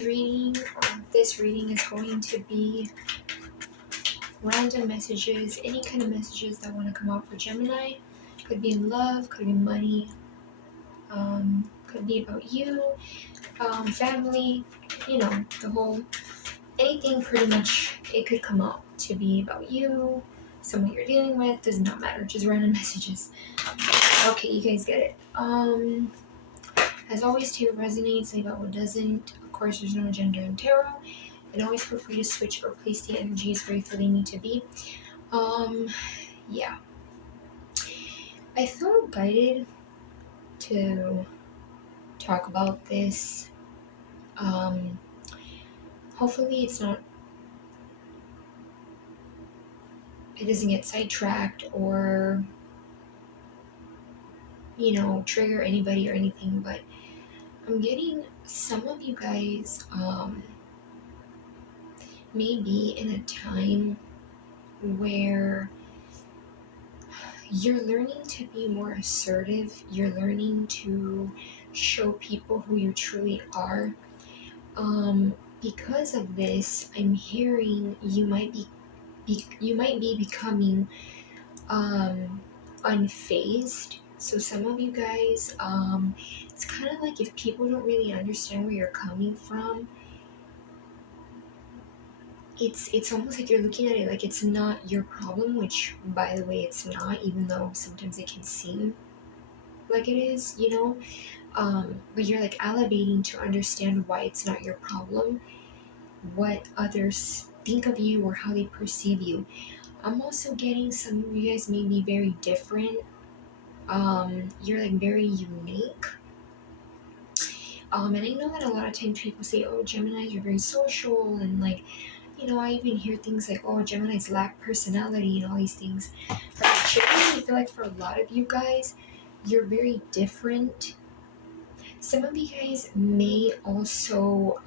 Reading this reading is going to be random messages, any kind of messages that want to come out for Gemini. Could be in love, could be money, could be about you, family, the whole anything pretty much. It could come out to be about you, someone you're dealing with, does not matter, just random messages. Okay, you guys get it. As always, take what resonates, leave out what doesn't. Of course, there's no gender in tarot. And always feel free to switch or place the energies where you feel they need to be. Yeah. I felt guided to talk about this. Hopefully it doesn't get sidetracked or, trigger anybody or anything, but I'm getting some of you guys, maybe in a time where you're learning to be more assertive. You're learning to show people who you truly are. Because of this, I'm hearing you might be becoming unfazed. So some of you guys, it's kind of like if people don't really understand where you're coming from, it's almost like you're looking at it like it's not your problem, which, by the way, it's not, even though sometimes it can seem like it is, but you're like elevating to understand why it's not your problem, what others think of you or how they perceive you. I'm also getting some of you guys may be very different. You're like very unique. And I know that a lot of times people say, oh, Geminis are very social, and like, I even hear things like, oh, Geminis lack personality and all these things. But actually, I feel like for a lot of you guys, you're very different. Some of you guys may also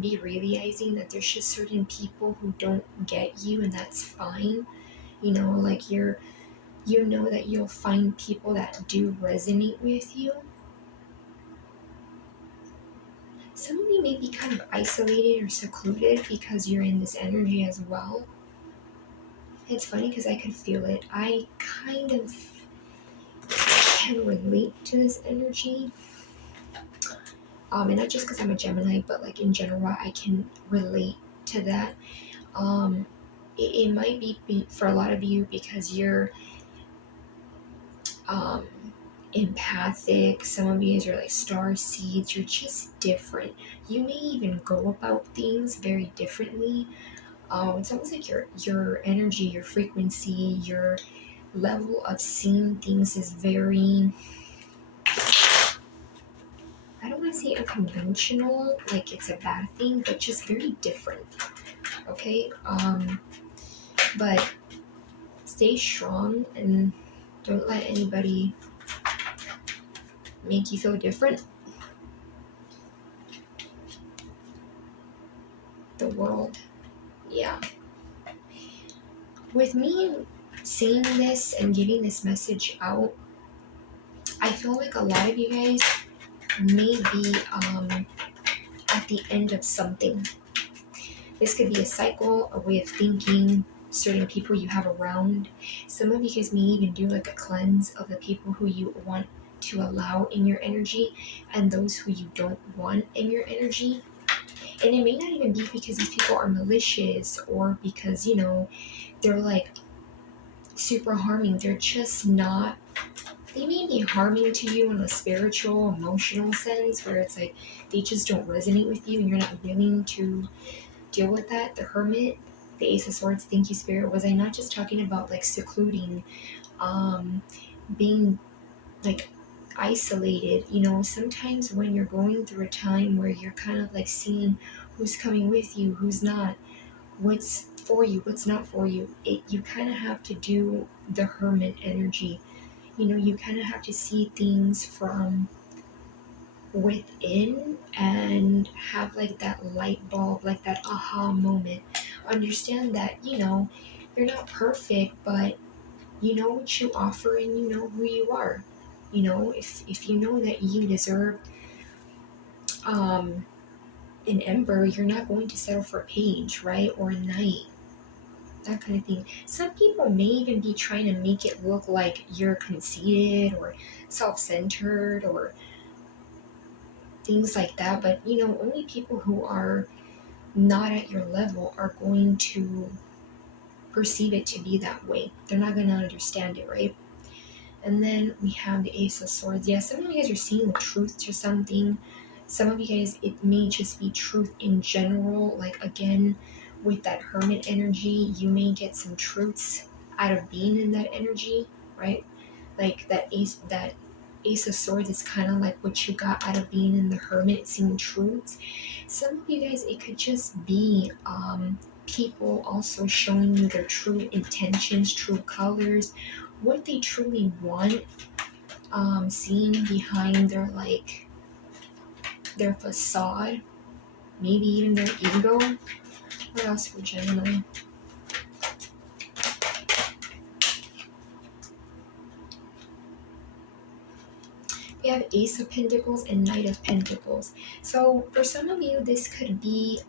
be realizing that there's just certain people who don't get you, and that's fine. Like you know that you'll find people that do resonate with you. Some of you may be kind of isolated or secluded because you're in this energy as well. It's funny because I could feel it. I kind of can relate to this energy. And not just because I'm a Gemini, but like in general, I can relate to that. It might be for a lot of you because you're empathic. Some of you are like star seeds. You're just different. You may even go about things very differently. It's almost like your energy, your frequency, your level of seeing things is very, I don't want to say unconventional, like it's a bad thing, but just very different. Okay? But stay strong and don't let anybody make you feel different. The world. Yeah. With me seeing this and getting this message out, I feel like a lot of you guys may be at the end of something. This could be a cycle, a way of thinking, certain people you have around. Some of you guys may even do like a cleanse of the people who you want to allow in your energy and those who you don't want in your energy. And it may not even be because these people are malicious or because, they're like super harming. They're just not. They may be harming to you in a spiritual, emotional sense where it's like they just don't resonate with you and you're not willing to deal with that. The Hermit, the Ace of Swords, thank you, Spirit. Was I not just talking about like secluding, being like isolated? Sometimes when you're going through a time where you're kind of like seeing who's coming with you, who's not, what's for you, what's not for you, you kind of have to do the Hermit energy. You kind of have to see things from within and have like that light bulb, like that aha moment. Understand that, you're not perfect, but you know what you offer and you know who you are. If you know that you deserve an emperor, you're not going to settle for a page, right? Or a knight, that kind of thing. Some people may even be trying to make it look like you're conceited or self-centered or things like that. But only people who are not at your level are going to perceive it to be that way. They're not going to understand it, right? And then we have the Ace of Swords. Yeah, some of you guys are seeing the truth to something. Some of you guys, it may just be truth in general. Like, again, with that Hermit energy, you may get some truths out of being in that energy, right? Like that Ace of Swords is kind of like what you got out of being in the Hermit, seeing truths. Some of you guys, it could just be people also showing you their true intentions, true colors, what they truly want, seeing behind their facade, maybe even their ego. What else for Gemini? We have Ace of Pentacles and Knight of Pentacles. So for some of you, this could be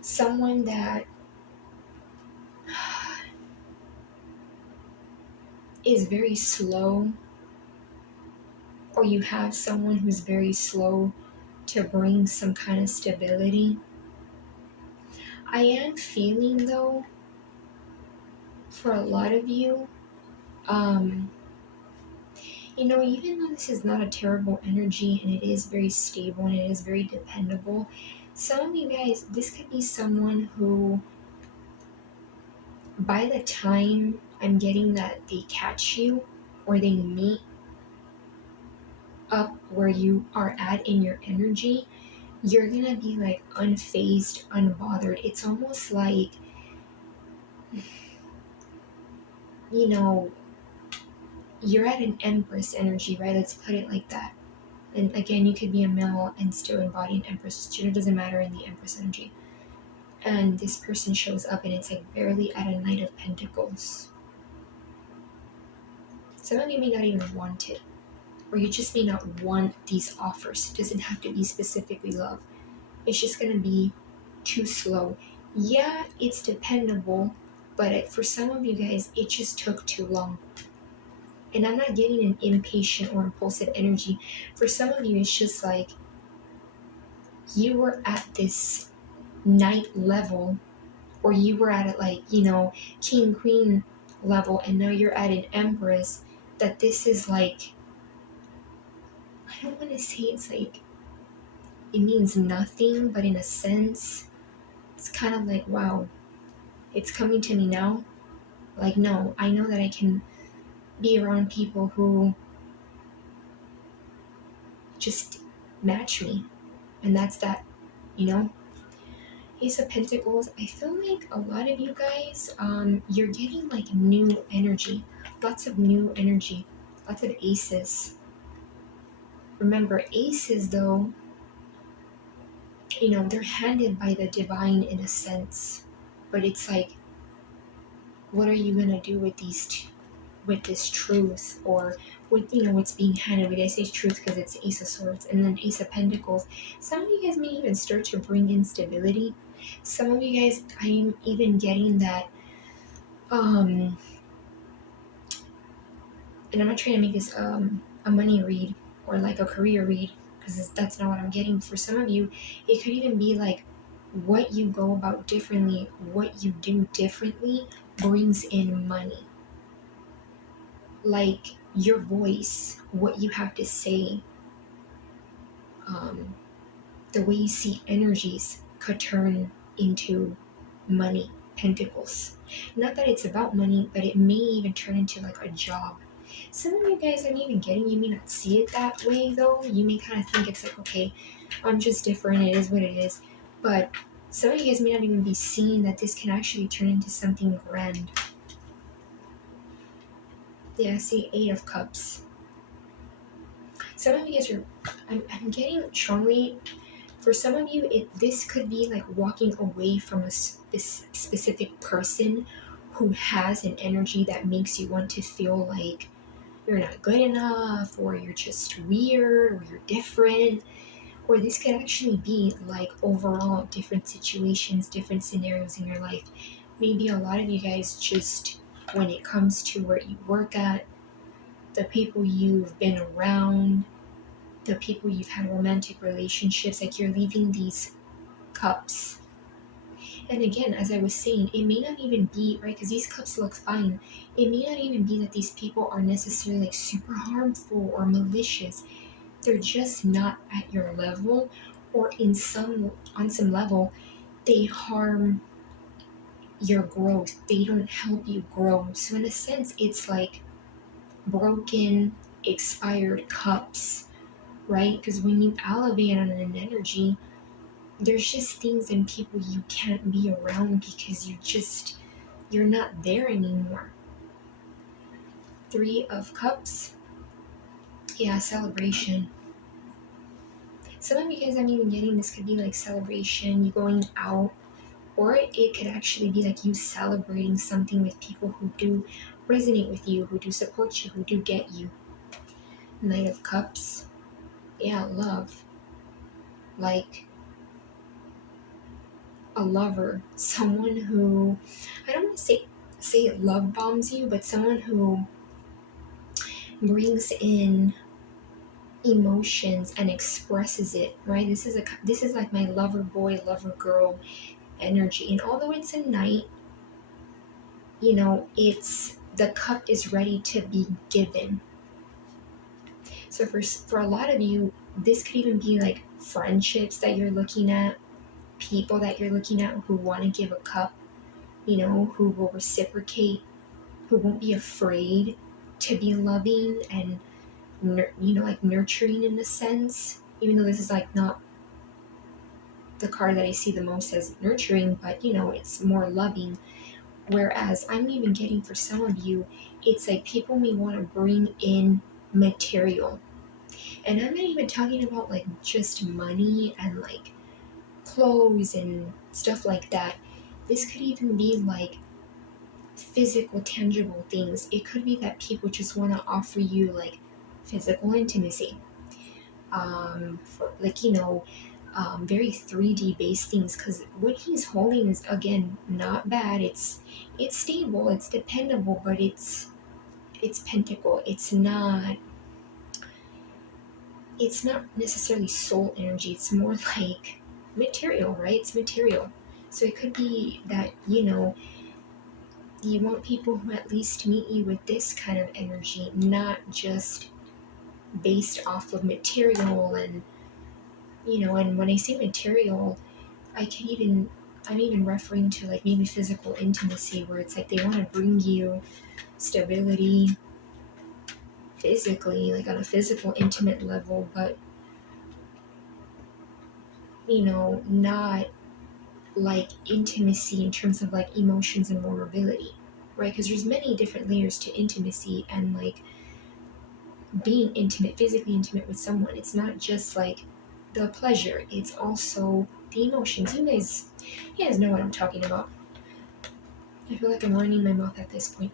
someone that is very slow, or you have someone who's very slow to bring some kind of stability. I am feeling, though, for a lot of you, even though this is not a terrible energy and it is very stable and it is very dependable, some of you guys, this could be someone who, by the time I'm getting that they catch you or they meet up where you are at in your energy, you're gonna be like unfazed, unbothered. It's almost like, you're at an Empress energy, right? Let's put it like that. And again, you could be a male and still embody an Empress. It doesn't matter in the Empress energy. And this person shows up and it's like barely at a Knight of Pentacles. Some of you may not even want it, or you just may not want these offers. It doesn't have to be specifically love. It's just going to be too slow. Yeah, it's dependable, but for some of you guys, it just took too long. And I'm not getting an impatient or impulsive energy. For some of you, it's just like you were at this Knight level, or you were at it like, King, Queen level, and now you're at an Empress, that this is like, I don't want to say it's like, it means nothing, but in a sense, it's kind of like, wow, it's coming to me now. Like, no, I know that I can be around people who just match me. And that's that, Ace of Pentacles, I feel like a lot of you guys, you're getting like new energy. Lots of new energy. Lots of aces. Remember, aces though, they're handed by the divine in a sense. But it's like, what are you gonna do with with this truth, or with what's being handed? But I say truth because it's Ace of Swords and then Ace of Pentacles. Some of you guys may even start to bring in stability. Some of you guys, I'm even getting that, and I'm not trying to make this a money read or like a career read, because that's not what I'm getting. For some of you, it could even be like what you go about differently, what you do differently brings in money. Like your voice, what you have to say, the way you see energies could turn into money, pentacles. Not that it's about money, but it may even turn into like a job. Some of you guys, I'm even getting, you may not see it that way though. You may kind of think it's like, okay, I'm just different, it is what it is. But some of you guys may not even be seeing that this can actually turn into something grand. Yeah, I see 8 of Cups. Some of you guys are, I'm getting strongly, for some of you, this could be like walking away from a specific person who has an energy that makes you want to feel like you're not good enough, or you're just weird, or you're different, Or this could actually be like overall different situations, different scenarios in your life. Maybe a lot of you guys just, when it comes to where you work at, the people you've been around, the people you've had romantic relationships, like you're leaving these cups. And again, as I was saying, it may not even be, right, because these cups look fine. It may not even be that these people are necessarily like super harmful or malicious. They're just not at your level, or on some level, they harm your growth. They don't help you grow. So in a sense, it's like broken, expired cups, right? Because when you elevate on an energy, there's just things and people you can't be around because you're not there anymore. Three of Cups. Yeah, celebration. Some of you guys I'm even getting this could be like celebration, you going out, or it could actually be like you celebrating something with people who do resonate with you, who do support you, who do get you. Knight of Cups. Yeah, love. Like a lover, someone who, I don't want to say it love bombs you, but someone who brings in emotions and expresses it, right? This is like my lover boy, lover girl energy. And although it's a night, it's the cup is ready to be given. So for a lot of you, this could even be like friendships that you're looking at, people that you're looking at who want to give a cup, who will reciprocate, who won't be afraid to be loving and like nurturing in a sense, even though this is like not the card that I see the most as nurturing, but it's more loving. Whereas I'm even getting for some of you, it's like people may want to bring in material. And I'm not even talking about like just money and like clothes and stuff like that. This could even be like physical, tangible things. It could be that people just want to offer you like physical intimacy. For like, very 3D based things, because what he's holding is again not bad. It's stable, it's dependable, but it's pentacle. It's not necessarily soul energy. It's more like material, right? It's material. So it could be that you want people who at least meet you with this kind of energy, not just based off of material. And when I say material, I'm even referring to like maybe physical intimacy, where it's like they want to bring you stability physically, like on a physical intimate level, but not like intimacy in terms of like emotions and vulnerability, right? Because there's many different layers to intimacy, and like being intimate, physically intimate with someone, it's not just like the pleasure, it's also the emotions. You guys know what I'm talking about. I feel like I'm running my mouth at this point.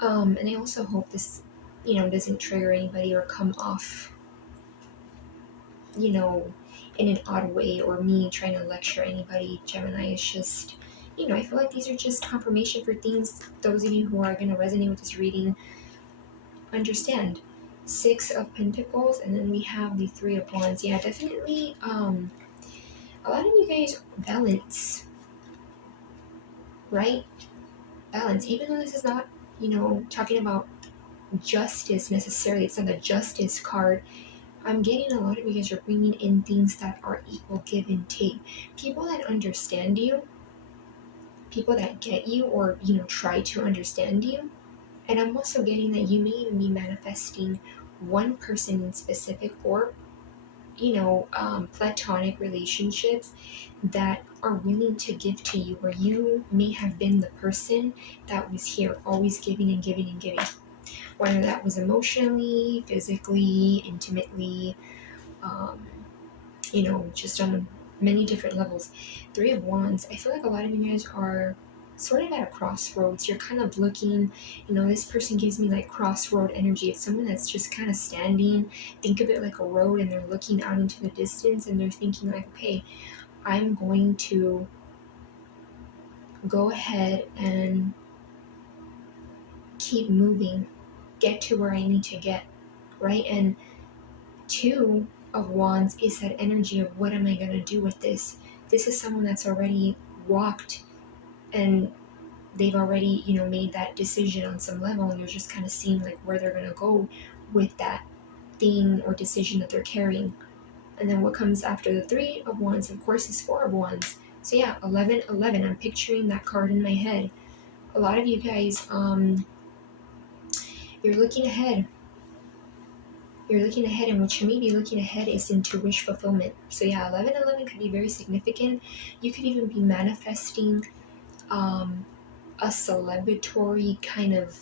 And I also hope this, doesn't trigger anybody or come off, in an odd way, or me trying to lecture anybody. Gemini is just, I feel like these are just confirmation for things those of you who are going to resonate with this reading understand. Six of Pentacles, and then we have the Three of Wands. Yeah, definitely. A lot of you guys balance, right? Balance. Even though this is not, talking about justice necessarily, it's not the justice card. I'm getting a lot of you guys are bringing in things that are equal give and take. People that understand you, people that get you, or try to understand you. And I'm also getting that you may even be manifesting one person in specific, or platonic relationships that are willing to give to you, where you may have been the person that was here always giving and giving and giving, whether that was emotionally, physically, intimately, just on many different levels. Three of Wands, I feel like a lot of you guys are sort of at a crossroads. You're kind of looking, this person gives me like crossroad energy. It's someone that's just kind of standing. Think of it like a road, and they're looking out into the distance and they're thinking like, okay, I'm going to go ahead and keep moving, get to where I need to get, right? And Two of Wands is that energy of what am I going to do with this? This is someone that's already walked, and they've already, made that decision on some level, and you're just kind of seeing like where they're going to go with that thing or decision that they're carrying. And then what comes after the Three of Wands, of course, is Four of Wands. So yeah, 11, 11. I'm picturing that card in my head. A lot of you guys, you're looking ahead. You're looking ahead, and what you may be looking ahead is into wish fulfillment. So yeah, 11, 11 could be very significant. You could even be manifesting a celebratory kind of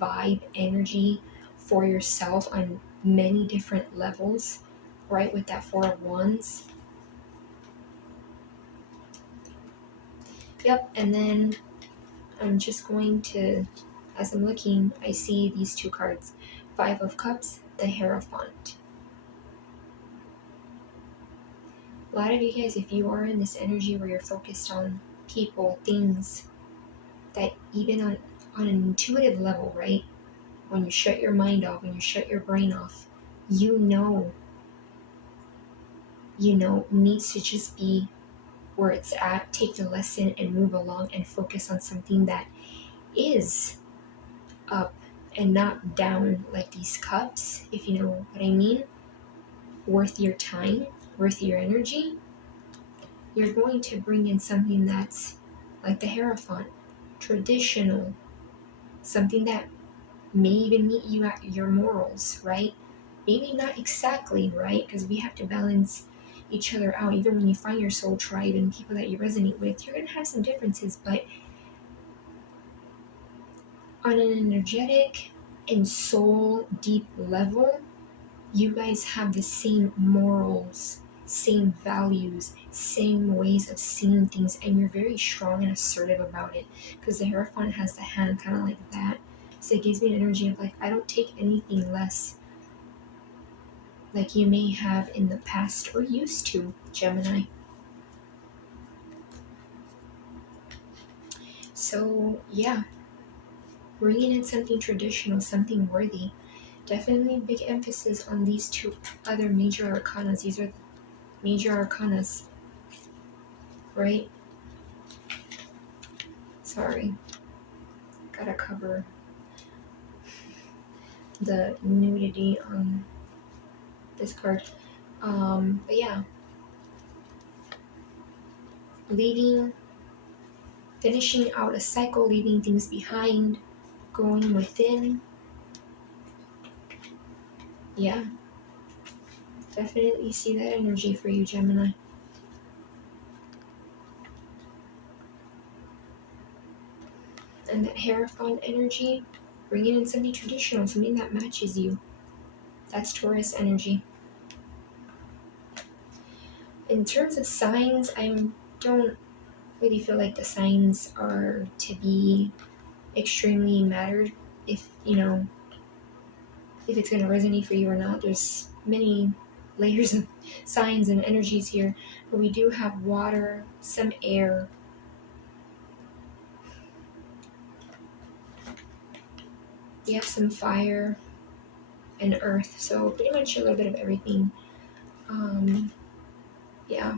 vibe energy for yourself on many different levels, right? With that Four of Wands. Yep, and then I'm just going to, as I'm looking, I see these two cards. Five of Cups, the Hierophant. A lot of you guys, if you are in this energy where you're focused on people, things, that even on an intuitive level, right? When you shut your mind off, when you shut your brain off, needs to just be where it's at, take the lesson and move along and focus on something that is up and not down, like these cups, if you know what I mean, worth your time, worth your energy. You're going to bring in something that's like the Hierophant, traditional, something that may even meet you at your morals, right? Maybe not exactly, right? Because we have to balance each other out. Even when you find your soul tribe and people that you resonate with, you're going to have some differences, but on an energetic and soul deep level, you guys have the same morals, same values, same ways of seeing things, and you're very strong and assertive about it, because the Hierophant has the hand kind of like that. So it gives me an energy of like, I don't take anything less, like you may have in the past or used to, Gemini. So yeah, bringing in something traditional, something worthy. Definitely big emphasis on these two other major arcanas. These are major arcanas, right? Sorry, gotta cover the nudity on this card. But yeah, leaving, finishing out a cycle, leaving things behind, going within. Yeah, definitely see that energy for you, Gemini. And that Hierophant energy, bringing in something traditional, something that matches you. That's Taurus energy. In terms of signs, I don't really feel like the signs are to be extremely mattered if if it's going to resonate for you or not. There's many layers of signs and energies here, but we do have water, some air, we have some fire and earth, so pretty much a little bit of everything. Yeah,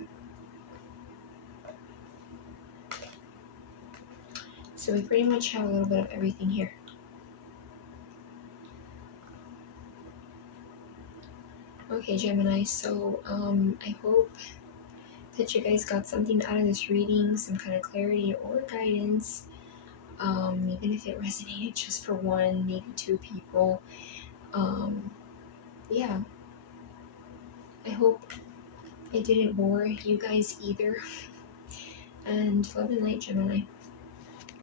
so we pretty much have a little bit of everything here. Okay, Gemini, so I hope that you guys got something out of this reading, some kind of clarity or guidance, even if it resonated just for one, maybe two people. Yeah, I hope it didn't bore you guys either. And love and light, Gemini.